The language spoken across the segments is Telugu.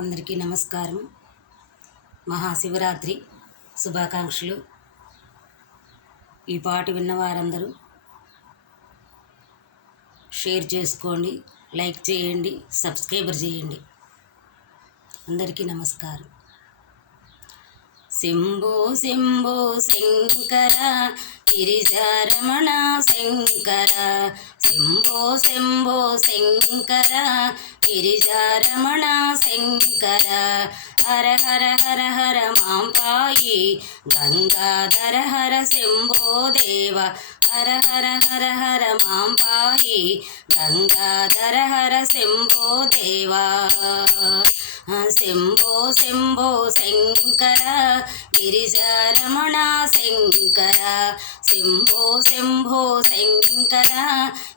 అందరికీ నమస్కారం. మహాశివరాత్రి శుభాకాంక్షలు. ఈ పాట విన్న వారందరూ షేర్ చేసుకోండి, లైక్ చేయండి, సబ్స్క్రైబర్ చేయండి. అందరికీ నమస్కారం. శంభో శంభో శంకర గిరిజారమణ శంకర, శంభో శంభో శంకర గిరిజారమణ శంకర, హర హర హర హర మాంపాయి గంగాధర హర శంభో దేవ, హర హర హర హర మాంపాయి గంగాధర హర శంభో దేవా. శంభో శంభో శంకర గిరిజారమణ శంకర, శంభో శంభో శంకర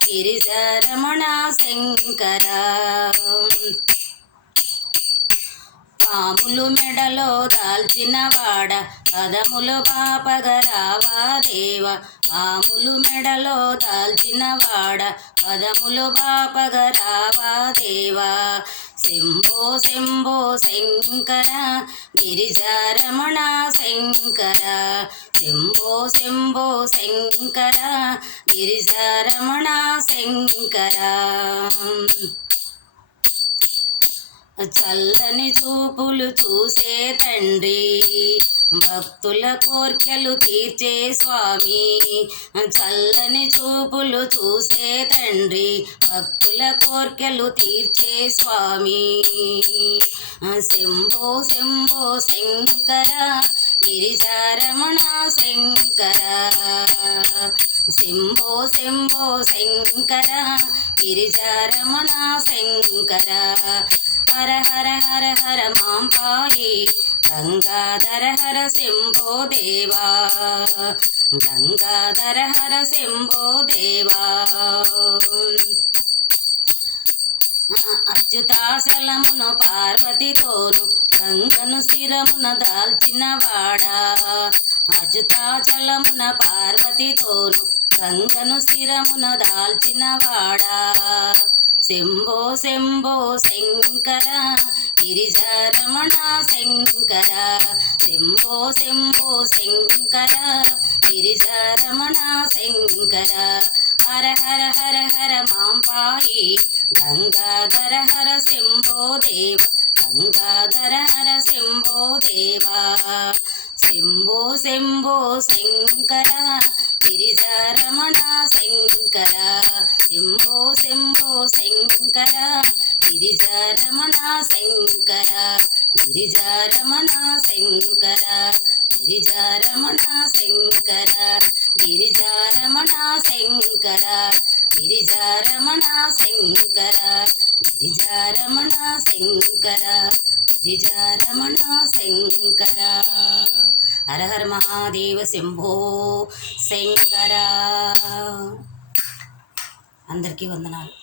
గిరిజారమణ శంకర. పాములు మెడలో దాల్చిన వాడ పదములు బాపగరావా దేవ, పాములు మెడలో దాల్చిన వాడ పదములు బాపగరావా దేవా. శంభో శంభో శంకర గిరిజారమణ శంకర, శంభో శంభో శంకర గిరిజారమణ శంకర. చల్లని చూపులు చూసే తండ్రి, భక్తుల కోర్కెలు తీర్చే స్వామి, చల్లని చూపులు చూసే తండ్రి, భక్తుల కోర్కెలు తీర్చే స్వామి. శంభో శంభో శంకర గిరిజారమణ శంకర, శంభో శంభో శంకర గిరిజారమణ శంకర, హర హర హర హర మాంపాయి గంగాధర హర శంభో దేవా, గంగాధర హర శంభో దేవా. అచ్యుతాచలమును పార్వతితోను గంగను శిరమున దాల్చిన వాడా, అచ్యుతాచలమున పార్వతితోను గంగను శిరమున దాల్చిన వాడా. శంభో శంభో శంకర గిరిజారమణ శంకర, శంభో శంభో శంకర గిరిజారమణ శంకర, హర హర హర హర మాంపాయి గంగాధర హర శంభో దేవ, గంగాధర హర శంభో దేవా. శంభో శంభో శంకర గిరిజారమణ శంకర, శంభో శంభో శంకర గిరిజారమణ శంకర, గిరిజారమణ శంకర, గిరిజారమణ శంకర, గిరిజారమణ శంకర, గిరిజారమణ శంకర, గిరిజారమణ శంకర, గిరిజారమణ శంకర. హర హర మహాదేవ శంభో శంకర. అందరికీ వందనాలు.